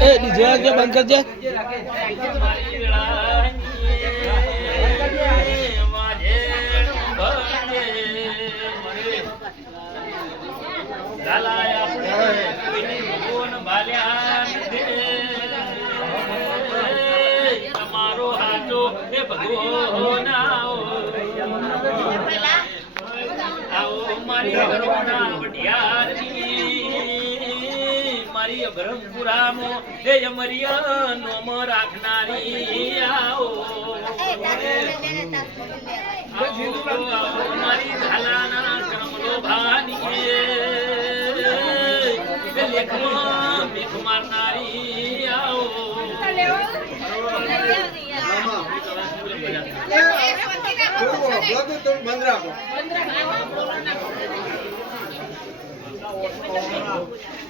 એ DJ વાગે બંધ કરજે તમારો મારી મારી અભરમપુરામો હે અમરિયા નોમ રાખનારી આવો મારી ધાલાના કમલો ભાની લેખમાં ભીખ મારનારી આવો. બંધ રાખો. બંધમાં 我们就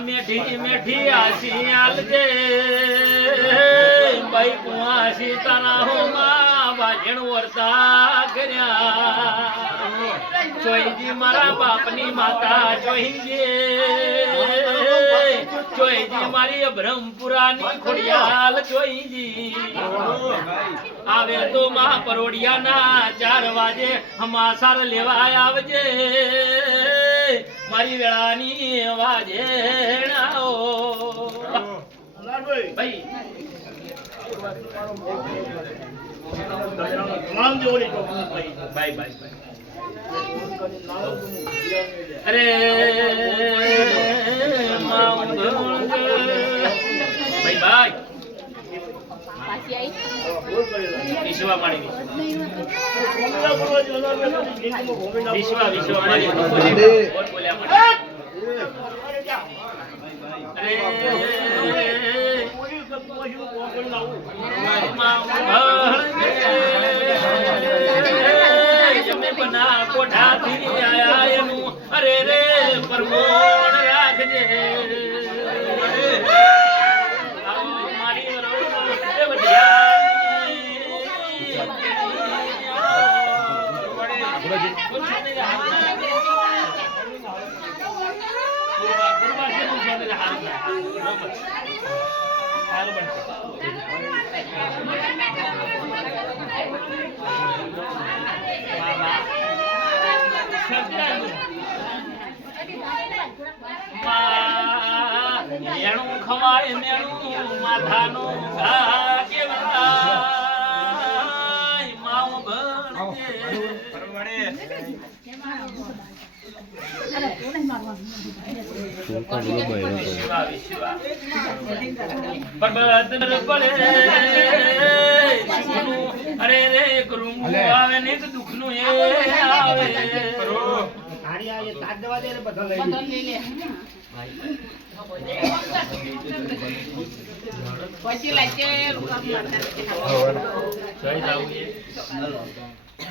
મેઠી મેઠી આસી આલજે. ભાઈ કુવાસી તારા હો માં વાજણ વર્તા કર્યા. ચોઈજી મારા બાપની માતા ચોઈજી ચોઈજી મારી બ્રહ્મપુરાની ખોડિયાલ ચોઈજી આવે તો મા પરોડિયાના ચાર વાજે હમાસાર લેવા આવજે. મારી વેળાની અરે માઉં ભાઈ ભાઈ વિશ્વા વિશ્વા બોલ્યા અરે રે પરમોણ રાખજે મારી વરોણા એ મેણું ખવાય મેણું માથાનું ઘા કેવાય અરે રે કરું આવે ને એક દુખનું એ આવે પછી લાગે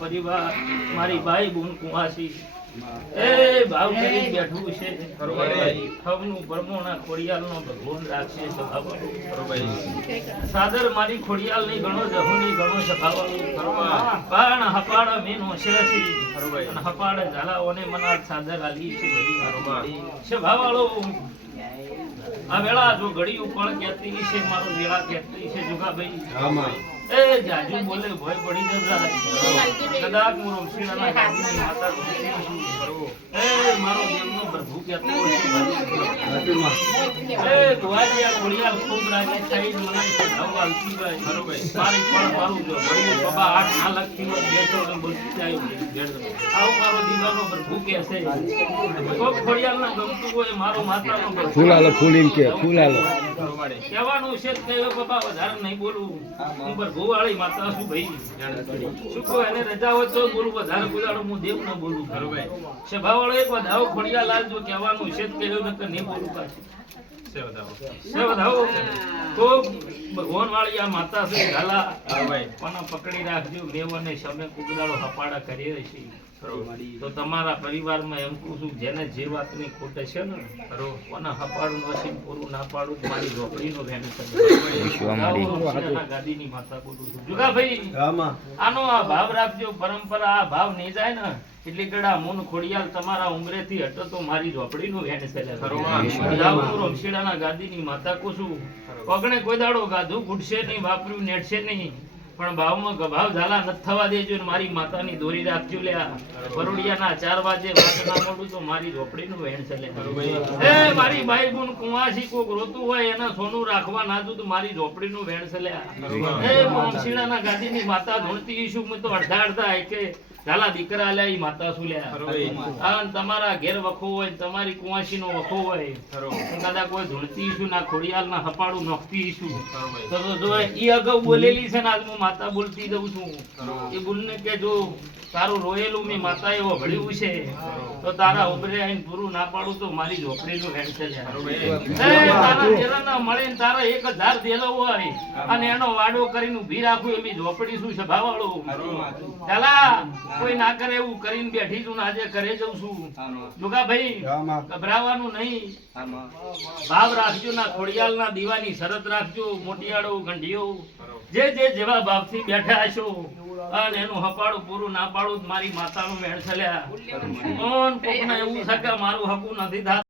પરિવાર મારી ભાઈ બુન કુવાસી એ ભાવ કરી બેઠું છે. હવનું પરમોણા ખોડિયાલનો ભગવાન રાખશે સભાવાળું સાદર મારી ખોડિયાલની ગણો જહુ ની ગણો સભાવાળું પણ હપાડ મીનો શેરસી અને હપાડ ઝાલાઓને મના સાદર આલી છે ભરી સભાવાળો આ વેળા જો ઘડી ઉપર કહેતી છે મારો વેળા કેતરી છે જુગાભાઈ. એ જાજુ બોલે, ભય પડી જબરા કદાચ હું રમશીલાના ગાદીની માતા એ મારો પ્રભુ કહેતો હશે, એ ધોવાજી આ ઘોડિયાળ ખૂબ રાજી થઈ મને સદાવ આલતી ભાઈ. મારી પણ મારું જો ભયું બાબા આઠ ના લાગતી હોય, બે તો એમ બોલતી જાય. આવું મારો દીવાનો પ્રભુ કહે છે. કોક ઘોડિયાળને ગમતું હોય મારો માતાનો પ્રભુ. ફૂલ આલો, ફૂલ એમ કે, ફૂલ આલો. કહેવાનું છે કે વધારે નહીં બોલું હું પ્રભુ વાળી માતા શું ભાઈ શું કહો એને રજા હોય તો બોલું વધારે બોલાડું હું દેવ ન બોલું સભા વાળો એક વધારો ખોડિયા લાલ જો કહેવાનું છે તે નહીં બોલું છે ભગવાન વાળી આ માતા છે ઝાલા. પણ પકડી રાખજો મેવ અને શમે કુકડાળો હપાડા કરીએ છીએ. તો તમારા પરિવારમાં એમ કહું છું જેને જે વાતની ખોટ છે ને કોના હપાડું નસીબ પૂરું ના પાડું મારી ઝોપડીનો નો છે ગાદીની માતા બોલું છું. જુગાભાઈ આનો આ ભાવ રાખજો પરંપરા આ ભાવ નહીં જાય ને. એટલે ગડા મુન ખોડિયાલ તમારા ઉંમરેથી હટો તો મારી ઝોપડીનું વેણ છે ના રમશીડાના ગાદીની માતા કોશું પગણે કોઈ દાડો ગાધું ઘૂટશે નહીં વાપર્યું નેટશે નહીં. પણ ભાવમાં ગભાવ ઝાલા નથી થવા દેજો ને મારી માતાની દોરી રાખજો લ્યા પરોડિયાના ચાર વાજે વાત ના મોડું તો મારી ઝોપડીનું વેણ છે એ મારી ભાઈ બુન કુંવાસી કોક રોતું હોય એના સોનું રાખવા ના દઉં તો મારી ઝોપડીનું વેણ છે લ્યા એ મોમશીડાના ગાદીની માતા ધૂણતી ઈશું મેં તો અડધા અડધા એ કે ઝાલા દીકરા લ્યા ઈ માતા શું લ્યા તમારા ઘેર વખો હોય તમારી કુંવાસી નો વખો હોય કદાચ કોઈ ધૂણતી ઈશું ના ખોડિયાલ ના હપાડું નોખતી ઈશું તો જો ઈ અગાઉ બોલેલી છે ને આજ હું માતા બોલતી દઉં છું. એ બોલને કે જો તારું રોયેલું મેં માતા એવો ભળ્યું છે. તો તારા ઉભરે આવીને પૂરું ના પાડું તો મારી ઝોપડીનું હેડ છે લ્યા. એ તારા મળે ને તારા એક હજાર દેલો હોય. અને એનો વાડો કરીને ઊભી રાખું એવી ઝોપડી શું છે ભાવાળું? ચાલા કોઈ ના કરે એવું કરીને બેઠી છું ને આજે ઘરે જઉં છું. દુગા ભાઈ ગભરાવાનું નહીં. ભાવ રાખજો ના ખોડિયાલ ના દીવાની શરત રાખજો મોટિયાળો ગંઢિયો જે જે જેવા ભાવથી બેઠા છો. અને એનું હપાડું પૂરું ના પાડું મારી મારી માતાનું મેળ છલ્યા કોણ કોકને એવું છે કે મારું હકું નથી થાતું?